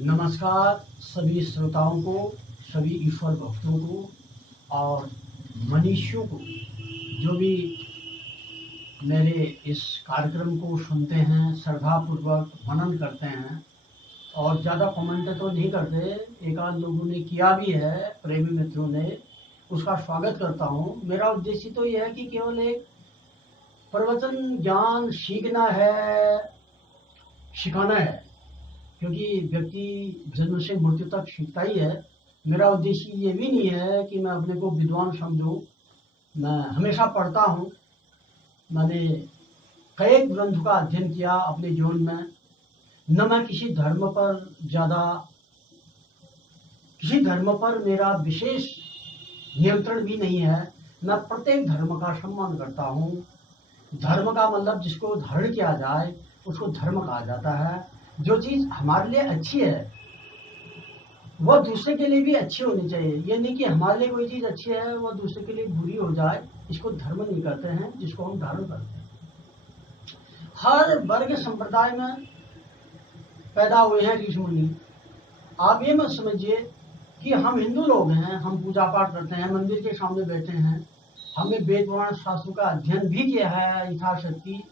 नमस्कार सभी श्रोताओं को, सभी ईश्वर भक्तों को और मनुष्यों को जो भी मेरे इस कार्यक्रम को सुनते हैं, श्रद्धापूर्वक मनन करते हैं और ज़्यादा कमेंट तो नहीं करते। एक आध लोगों ने किया भी है, प्रेमी मित्रों ने, उसका स्वागत करता हूँ। मेरा उद्देश्य तो यह है कि केवल एक प्रवचन ज्ञान सीखना है, सिखाना है, क्योंकि व्यक्ति जन्म से मृत्यु तक सीखता ही है। मेरा उद्देश्य ये भी नहीं है कि मैं अपने को विद्वान समझूं। मैं हमेशा पढ़ता हूँ। मैंने कई ग्रंथों का अध्ययन किया अपने जीवन में। न मैं किसी धर्म पर मेरा विशेष नियंत्रण भी नहीं है। मैं प्रत्येक धर्म का सम्मान करता हूँ। धर्म का मतलब जिसको धारण किया जाए उसको धर्म कहा जाता है। जो चीज़ हमारे लिए अच्छी है वह दूसरे के लिए भी अच्छी होनी चाहिए। ये नहीं कि हमारे लिए कोई चीज़ अच्छी है वह दूसरे के लिए बुरी हो जाए। इसको धर्म नहीं करते हैं, जिसको हम धारण करते हैं। हर वर्ग संप्रदाय में पैदा हुए हैं ऋषि मुनि। आप ये मत समझिए कि हम हिंदू लोग हैं, हम पूजा पाठ करते हैं, मंदिर के सामने बैठे हैं, हमने वेद पुराण शास्त्रों का अध्ययन भी किया है यथाशक्ति।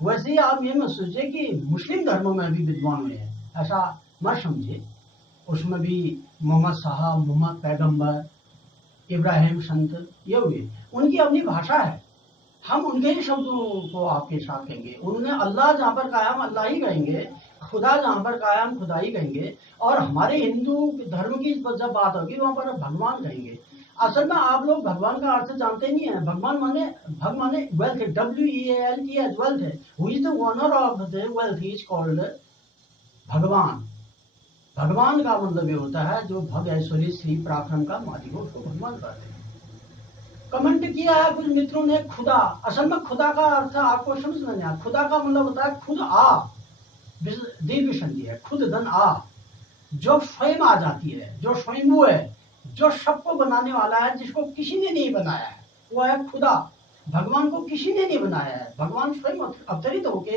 वैसे ही आप ये मत सोचिए कि मुस्लिम धर्मों में भी विद्वान हुए हैं, ऐसा मत समझिए। उसमें भी मोहम्मद साहब, मोहम्मद पैगंबर, इब्राहिम संत ये हुए। उनकी अपनी भाषा है, हम उनके ही शब्दों को आपके साथ कहेंगे। उन्होंने अल्लाह जहाँ पर कायम अल्लाह ही कहेंगे, खुदा जहाँ पर कायम खुदा ही कहेंगे। और हमारे हिंदू धर्म की जब बात होगी वहाँ पर भगवान कहेंगे। असल में आप लोग भगवान का अर्थ जानते नहीं है। भगवान माने वेल्थ, WEALTH, वेल्थ है। Who is the owner of the wealth is called भगवान। भगवान का मतलब ये होता है जो भग ऐश्वर्य श्री पराक्रम का मालिक हो, उसको भगवान कहते हैं। कमेंट किया है कुछ मित्रों ने खुदा। असल में खुदा का अर्थ आपको समझ में नहीं आया। खुदा का मतलब होता है खुद आ, दीर्घ संधि है, खुद धन आ, जो स्वयं आ जाती है, जो स्वयंभू है, जो सबको बनाने वाला है, जिसको किसी ने नहीं बनाया है, वो है खुदा। भगवान को किसी ने नहीं बनाया है। भगवान स्वयं अवतरित होके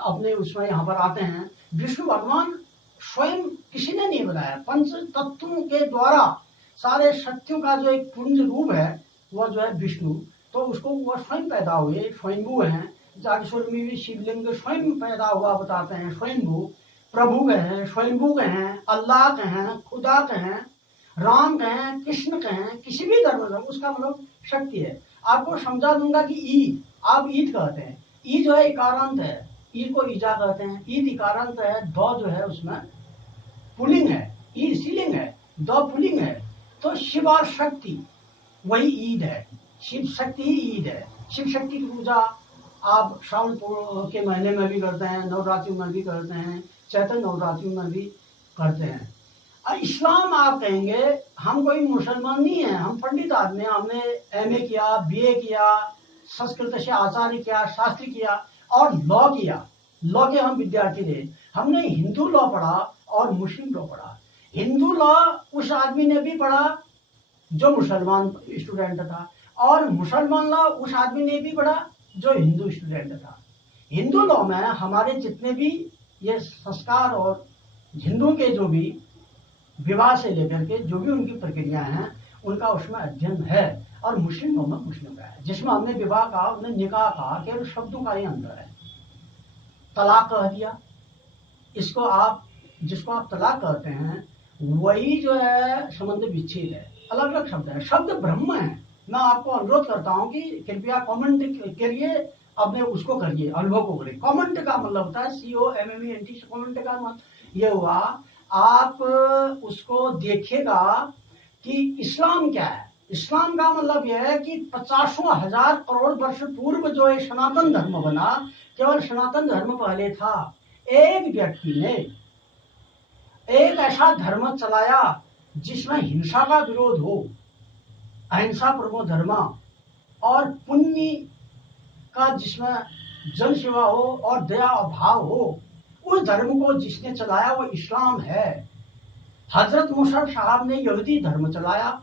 अपने उसमें यहाँ पर आते हैं। विष्णु भगवान स्वयं किसी ने नहीं बनाया। पंच तत्वों के द्वारा सारे शक्तियों का जो एक पुंज रूप है वह जो है विष्णु, तो उसको वह स्वयं पैदा हुए, स्वयंभू हैं। जागेश्वर में भी शिवलिंग स्वयं पैदा हुआ बताते हैं, स्वयंभू। प्रभु कहें, स्वयंभू कहें, अल्लाह कहें, खुदा कहें, राम कहें, कृष्ण कहें, किसी भी धर्म का उसका मतलब शक्ति है। आपको समझा दूंगा कि ईद, आप ईद कहते हैं, ई जो है इकारांत है, ई को ईजा कहते हैं। ईद इकारांत है, दो जो है उसमें पुलिंग है, ईद स्त्रीलिंग है, दो पुलिंग है। तो शिव और शक्ति वही ईद है, शिव शक्ति ही ईद है। शिव शक्ति की पूजा आप श्रावण के महीने में भी करते हैं, नवरात्रि में भी करते हैं, चैत्र नवरात्रि में भी करते हैं। इस्लाम आप कहेंगे, हम कोई मुसलमान नहीं है, हम पंडित आदमी, हमने MA किया, BA किया, संस्कृत से आचार्य किया, शास्त्री किया और लॉ किया। लॉ के हम विद्यार्थी थे। हमने हिंदू लॉ पढ़ा और मुस्लिम लॉ पढ़ा। हिंदू लॉ उस आदमी ने भी पढ़ा जो मुसलमान स्टूडेंट था, और मुसलमान लॉ उस आदमी ने भी पढ़ा जो हिंदू स्टूडेंट था। हिंदू लॉ में हमारे जितने भी ये संस्कार और हिंदू के जो भी विवाह से लेकर के जो भी उनकी प्रक्रिया हैं उनका उसमें अध्ययन है। और मुस्लिमों में मुस्लिम का है, जिसमें हमने विवाह कहा, हमने निकाह कहा, केवल शब्दों का ही अंतर है। तलाक कह दिया, इसको आप जिसको आप तलाक कहते हैं वही जो है संबंध विच्छेद है, अलग अलग शब्द है। शब्द ब्रह्म है। मैं आपको अनुरोध करता हूँ कि कृपया कमेंट करिए, अपने उसको करिए, अनुभव को करिए। कमेंट का मतलब होता है COMMENT। कमेंट का मतलब ये हुआ, आप उसको देखिएगा कि इस्लाम क्या है। इस्लाम का मतलब यह है कि 50,000 करोड़ वर्ष पूर्व जो है सनातन धर्म बना। केवल सनातन धर्म पहले था। एक व्यक्ति ने एक ऐसा धर्म चलाया जिसमें हिंसा का विरोध हो, अहिंसा परमो धर्म, और पुण्य का जिसमें जन सेवा हो और दया और भाव हो। उस धर्म को जिसने चलाया वो इस्लाम है। हजरत मुशर्रफ साहब ने यहूदी धर्म चलाया,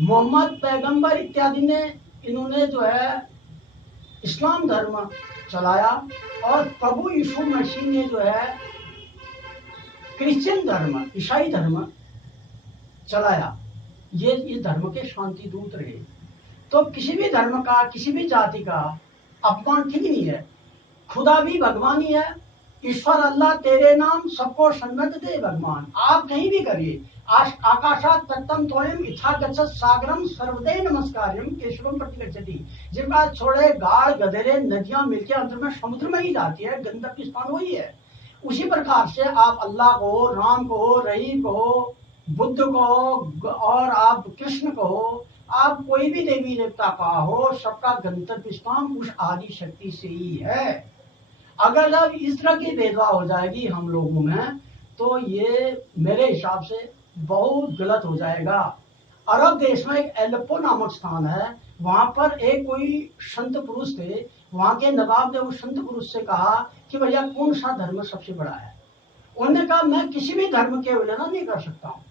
मोहम्मद पैगंबर इत्यादि ने, इन्होंने जो है इस्लाम धर्म चलाया, और प्रभु यीशु मसीह ने जो है क्रिश्चियन धर्म, ईसाई धर्म चलाया, ये इस धर्म के शांति दूत रहे। तो किसी भी धर्म का, किसी भी जाति का अपमान ठीक नहीं है। खुदा भी भगवान ही है। ईश्वर अल्लाह तेरे नाम सबको सन्नत दे भगवान। आप कहीं भी करिए, आकाशात तत्तम तोयम इथा गच्छत सागरम सर्वदे नमस्कारम केशवम प्रतिगच्छति। जिनका छोड़े गाड़ गधेरे नदियां मिलकर अंत में समुद्र में ही जाती है, गंधक की स्थान वही है। उसी प्रकार से आप अल्लाह को, राम को, रहीम को, बुद्ध को और आप कृष्ण को, आप कोई भी देवी देवता का हो, सबका गंतव्य स्थान उस आदि शक्ति से ही है। अगर जब इस तरह की भेदभाव हो जाएगी हम लोगों में, तो ये मेरे हिसाब से बहुत गलत हो जाएगा। अरब देश में एक एलेप्पो नामक स्थान है, वहां पर एक कोई संत पुरुष थे। वहां के नवाब ने उस संत पुरुष से कहा कि भैया कौन सा धर्म सबसे बड़ा है। उन्होंने कहा मैं किसी भी धर्म के उल्लेखन नहीं कर सकता हूँ,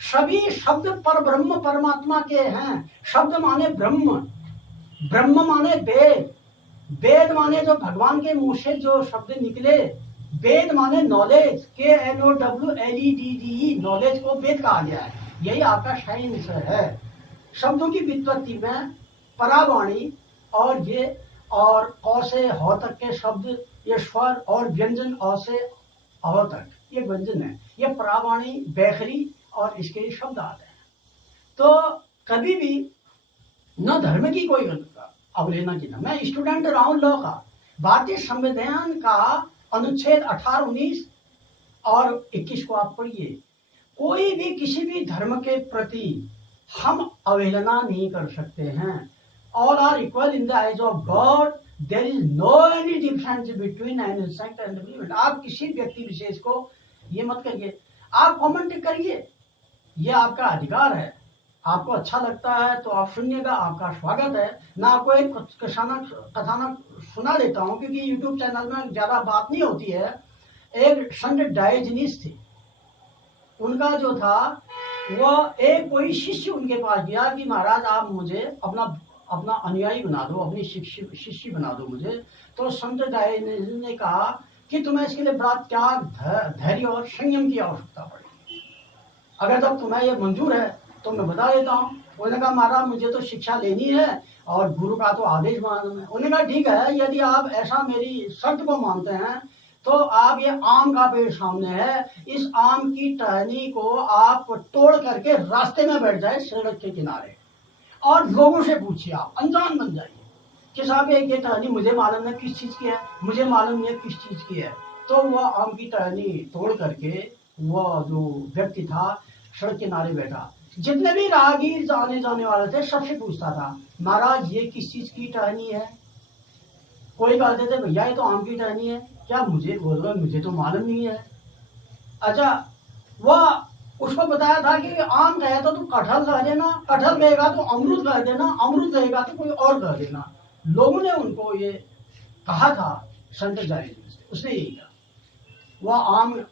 सभी शब्द पर ब्रह्म परमात्मा के हैं। शब्द माने ब्रह्म, ब्रह्म माने वेद, वेद माने जो भगवान के मुंह से जो शब्द निकले, वेद माने नॉलेज, KNOWLEDGE, नॉलेज को वेद कहा गया है। यही आपका साइंस है। शब्दों की व्युत्पत्ति में परावाणी और ये और क से ह तक के शब्द, ये स्वर और व्यंजन अ से अ तक ये व्यंजन है, ये परावाणी बैखरी और इसके शब्द आते हैं। तो कभी भी न धर्म की कोई अवहेलना की ना। मैं स्टूडेंट रहा हूं लॉ का। भारतीय संविधान का अनुच्छेद 18, 19 और 21 को आप पढ़िए। कोई भी किसी भी धर्म के प्रति हम अवहेलना नहीं कर सकते हैं। All are equal in the eyes of God, there is no any difference between an insect and believer. आप किसी व्यक्ति विशेष को ये मत करिए, आप कमेंट करिए, ये आपका अधिकार है। आपको अच्छा लगता है तो आप सुनिएगा, आपका स्वागत है। मैं आपको एक कथानक सुना देता हूँ, क्योंकि यूट्यूब चैनल में ज़्यादा बात नहीं होती है। एक संत डायोजनीस थे, उनका जो था वह एक कोई शिष्य उनके पास गया कि महाराज आप मुझे अपना अनुयायी बना दो, अपनी शिष्य बना दो मुझे। तो संत डायोजनीस ने कहा कि तुम्हें इसके लिए बड़ा त्याग, धैर्य और संयम की आवश्यकता पड़ेगी। अगर जब तुम्हें ये मंजूर है तो मैं बता देता हूँ। उन्होंने कहा महाराज मुझे तो शिक्षा लेनी है और गुरु का तो आदेश मानना है। उन्होंने कहा ठीक है, यदि आप ऐसा मेरी शर्त को मानते हैं तो आप, ये आम का पेड़ सामने है, इस आम की टहनी को आप तोड़ करके रास्ते में बैठ जाए सड़क के किनारे और लोगों से पूछिए, आप अनजान बन जाइए कि साहब ये टहनी मुझे मालूम है किस चीज़ की है, मुझे मालूम नहीं किस चीज़ की है। तो वह आम की टहनी तोड़ करके वह जो व्यक्ति था सड़क किनारे बैठा। जितने भी राहगीर आने जाने वाले थे सबसे पूछता था, महाराज ये किस चीज की टहनी है। कोई कहते थे भैया ये तो आम की टहनी है। क्या मुझे बोल रहे, मुझे तो मालूम नहीं है। अच्छा, वह उसको बताया था कि आम कहे तो कटहल कह देना, कटहल कहेगा तो अमरूद कह देना, अमरूद कहेगा तो कोई और कह देना। लोगों ने उनको ये कहा था संत डायोजनीस से, उसने यही कहा। वह आम,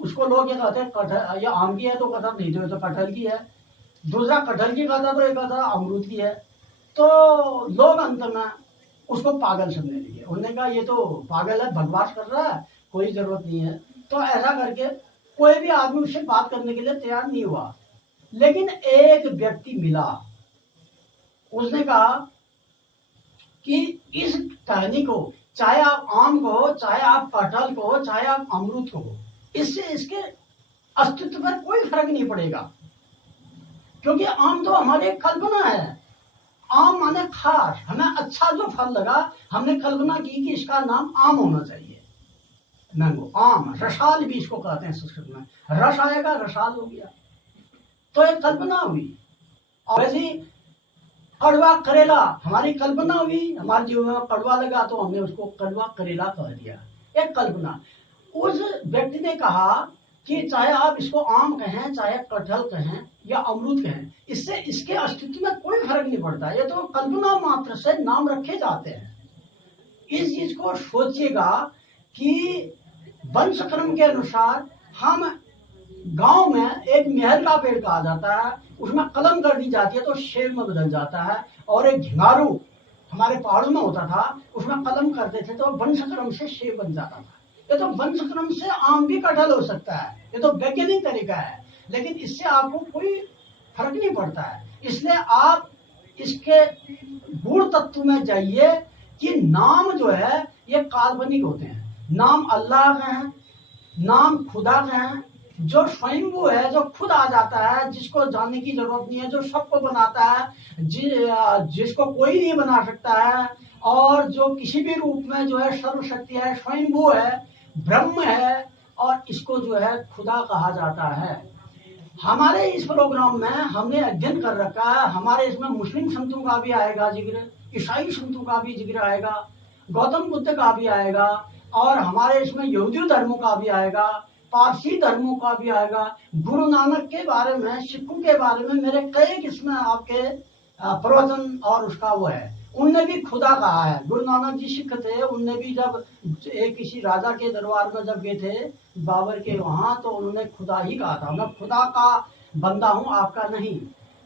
उसको लोग ये कहते हैं कटहल, ये आम की है तो कटहल नहीं, तो कटहल की है। दूसरा कटहल की कहता तो एक कहता अमरूद की है। तो लोग अंत में उसको पागल समझने लगे। उन्होंने कहा ये तो पागल है, बकवास कर रहा है, कोई जरूरत नहीं है। तो ऐसा करके कोई भी आदमी उससे बात करने के लिए तैयार नहीं हुआ। लेकिन एक व्यक्ति मिला, उसने कहा कि इस टहनी को, चाहे आप आम को, चाहे आप कटहल को, चाहे आप अमरूद को, इससे इसके अस्तित्व पर कोई फर्क नहीं पड़ेगा, क्योंकि आम तो हमारी कल्पना है। आम माने खास, हमें अच्छा जो फल लगा हमने कल्पना की कि इसका नाम आम होना चाहिए। मैंगो, आम, रसाल भी इसको कहते हैं संस्कृत में। रस आएगा, रसाल हो गया, तो एक कल्पना हुई। और ऐसी कड़वा करेला हमारी कल्पना हुई, हमारे जीवन में कड़वा लगा तो हमने उसको कड़वा करेला कह दिया, एक कल्पना। उस व्यक्ति ने कहा कि चाहे आप इसको आम कहें, चाहे कटहल कहें या अमरूद कहें, इससे इसके अस्तित्व में कोई फर्क नहीं पड़ता। ये तो कल्पना मात्र से नाम रखे जाते हैं। इस चीज को सोचिएगा कि वंशक्रम के अनुसार हम गांव में एक मेहर का पेड़ कहा जाता है, उसमें कलम कर दी जाती है तो शेर में बदल जाता है। और एक झिंगारू हमारे पहाड़ों में होता था, उसमें कलम करते थे तो वंशक्रम से शेर बन जाता था। ये तो वंशक्रम से आम भी कटहल हो सकता है, ये तो वैज्ञानिक तरीका है, लेकिन इससे आपको कोई फर्क नहीं पड़ता है। इसलिए आप इसके गूढ़ तत्व में जाइए कि नाम जो है ये काल्पनिक होते हैं। नाम अल्लाह के हैं, नाम खुदा के हैं, जो स्वयंभू है, जो खुद आ जाता है, जिसको जानने की जरूरत नहीं है, जो सबको बनाता है, जिसको कोई नहीं बना सकता है, और जो किसी भी रूप में जो है सर्वशक्ति है, स्वयंभू है, ब्रह्म है, और इसको जो है खुदा कहा जाता है। हमारे इस प्रोग्राम में हमने अध्ययन कर रखा है, हमारे इसमें मुस्लिम संतों का भी आएगा जिक्र, ईसाई संतों का भी जिक्र आएगा, गौतम बुद्ध का भी आएगा, और हमारे इसमें यहूदी धर्मों का भी आएगा, पारसी धर्मों का भी आएगा, गुरु नानक के बारे में, सिखों के बारे में मेरे कई किस्में आपके प्रवचन और उसका वो है। उनने भी खुदा कहा है। गुरु नानक जी सिख थे, उनने भी जब एक किसी राजा के दरबार में जब गए थे बाबर के वहाँ, तो उन्होंने खुदा ही कहा था, मैं खुदा का बंदा हूँ, आपका नहीं।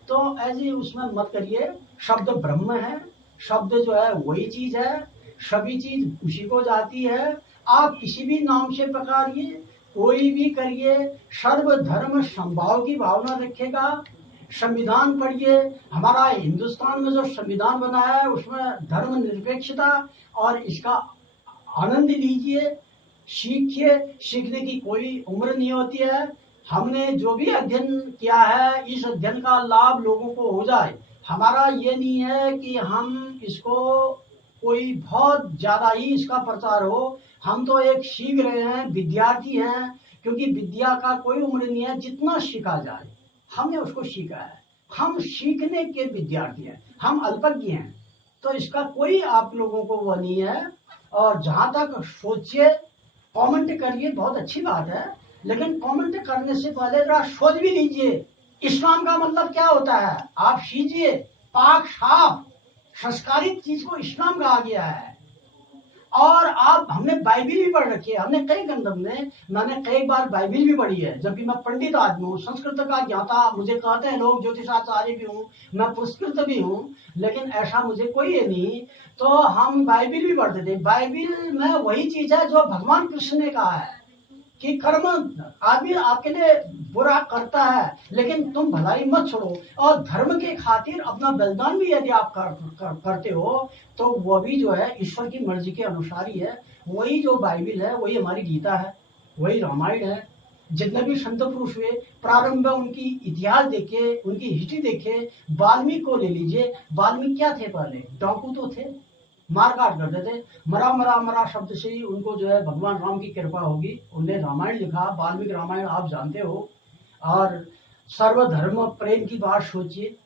तो ऐसे उसमें मत करिए। शब्द ब्रह्म है, शब्द जो है वही चीज है, सभी चीज उसी को जाती है। आप किसी भी नाम से पकारिए, कोई भी करिए, सर्व धर्म संभाव की भावना रखेगा। संविधान पढ़िए, हमारा हिंदुस्तान में जो संविधान बना है उसमें धर्म निरपेक्षता, और इसका आनंद लीजिए, सीखिए। सीखने की कोई उम्र नहीं होती है। हमने जो भी अध्ययन किया है, इस अध्ययन का लाभ लोगों को हो जाए। हमारा ये नहीं है कि हम इसको कोई बहुत ज्यादा ही इसका प्रचार हो। हम तो एक सीख रहे हैं, विद्यार्थी हैं, क्योंकि विद्या का कोई उम्र नहीं है, जितना सीखा जाए हमने उसको सीखा है। हम सीखने के विद्यार्थी हैं, हम अल्पज्ञ हैं, तो इसका कोई आप लोगों को वो नहीं है। और जहां तक सोचिए, कमेंट करिए, बहुत अच्छी बात है, लेकिन कमेंट करने से पहले जरा सोच भी लीजिए इस्लाम का मतलब क्या होता है। आप सीजिए, पाक साफ संस्कारित चीज को इस्लाम कहा गया है। और आप, हमने बाइबिल भी पढ़ रखी है, हमने कई गंधम में, मैंने कई बार बाइबिल भी पढ़ी है, जबकि मैं पंडित आदमी हूँ, संस्कृत का ज्ञाता मुझे कहते हैं लोग, ज्योतिषाचार्य भी हूँ, मैं पुरस्कृत भी हूँ, लेकिन ऐसा मुझे कोई है नहीं। तो हम बाइबिल भी पढ़ते थे। बाइबिल में वही चीज है जो भगवान कृष्ण ने कहा है कि कर्म, आदमी आपके लिए बुरा करता है, लेकिन तुम भलाई मत छोड़ो, और धर्म के खातिर अपना बलिदान भी यदि आप करते हो, तो वो भी जो है ईश्वर की मर्जी के अनुसार ही है। वही जो बाइबिल है, वही हमारी गीता है, वही रामायण है। जितने भी संत पुरुष हुए, प्रारंभ में उनकी इतिहास देखे, उनकी हिस्ट्री देखे। वाल्मीकि को ले लीजिए, वाल्मीकि क्या थे? पहले डाकू तो थे, मारकाट करते थे। मरा मरा मरा शब्द से ही उनको जो है भगवान राम की कृपा होगी, उन्हें रामायण लिखा, वाल्मीकि रामायण आप जानते हो। और सर्वधर्म प्रेम की बात सोचिए,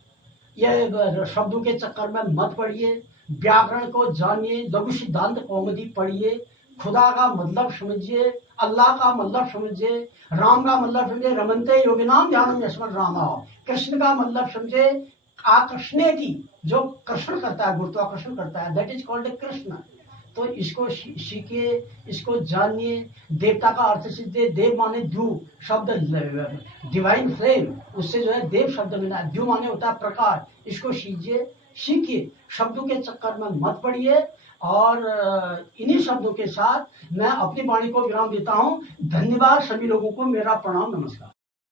यह शब्दों के चक्कर में मत पड़िए, व्याकरण को जानिए, लघु सिद्धांत कौमुदी पढ़िए, खुदा का मतलब समझिए, अल्लाह का मतलब समझिए, राम का मतलब समझे, रमनते योगिनाम ध्यानम यस्मत् रामा। कृष्ण का मतलब समझे, आकर्षणे की, जो कर्षण करता है, गुरुत्वाकर्षण करता है, दैट इज कॉल्ड कृष्ण। तो इसको सीखिए, इसको जानिए। देवता का अर्थ सीखिए। देव माने ध्रुव शब्द, डिवाइन फ्लेम, उससे जो है देव शब्द मिला। ध्रुव माने होता है प्रकाश। इसको सीखिए, शब्दों के चक्कर में मत पड़िए। और इन्हीं शब्दों के साथ मैं अपनी वाणी को विराम देता हूँ। धन्यवाद सभी लोगों को, मेरा प्रणाम, नमस्कार।